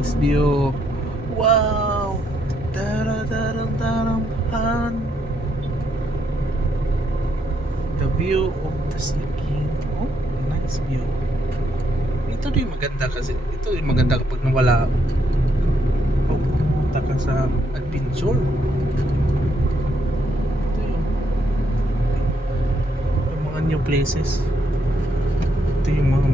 Nice view. Wow. Darang han. The view of the Sea King. Oh, nice view. Ito din maganda kasi ito din maganda kapag nawala pupunta ka sa adventure. Ito yung mga new places. Ito yung mga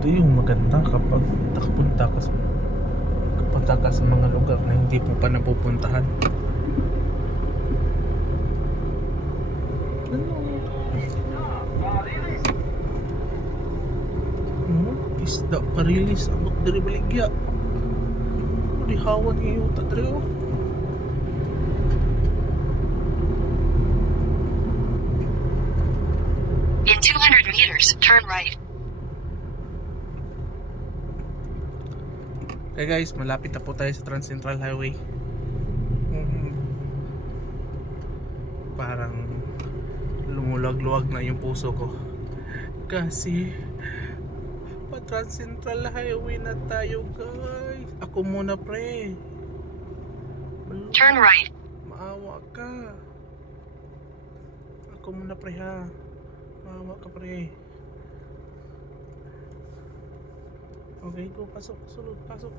ito yung maganda kapag nakapunta ka sa mga lugar na hindi mo pa napupuntahan. Isda parilis abot diri baligya. Di hawan iyo ta diri oh. In 200 meters, turn right. Okay guys, malapit na po tayo sa Trans Central Highway. Parang lumulag-luwag na yung puso ko. Kasi pa Trans Central Highway na tayo guys. Ako muna pre. Turn right. Maawa ka. Ako muna pre ha. Maawa ka pre. Okay, go, pasok, sulod, pasok.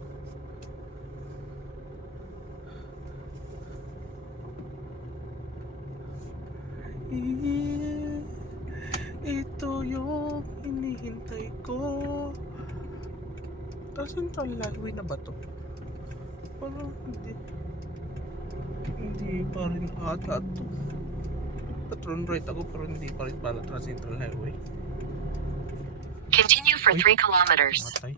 Ito yung hinihintay ko. Central Highway na ba to? Parang hindi pa rin ata to. Patron right ako pero hindi pa rin pala Central Highway. Continue for 3 kilometers. Matay.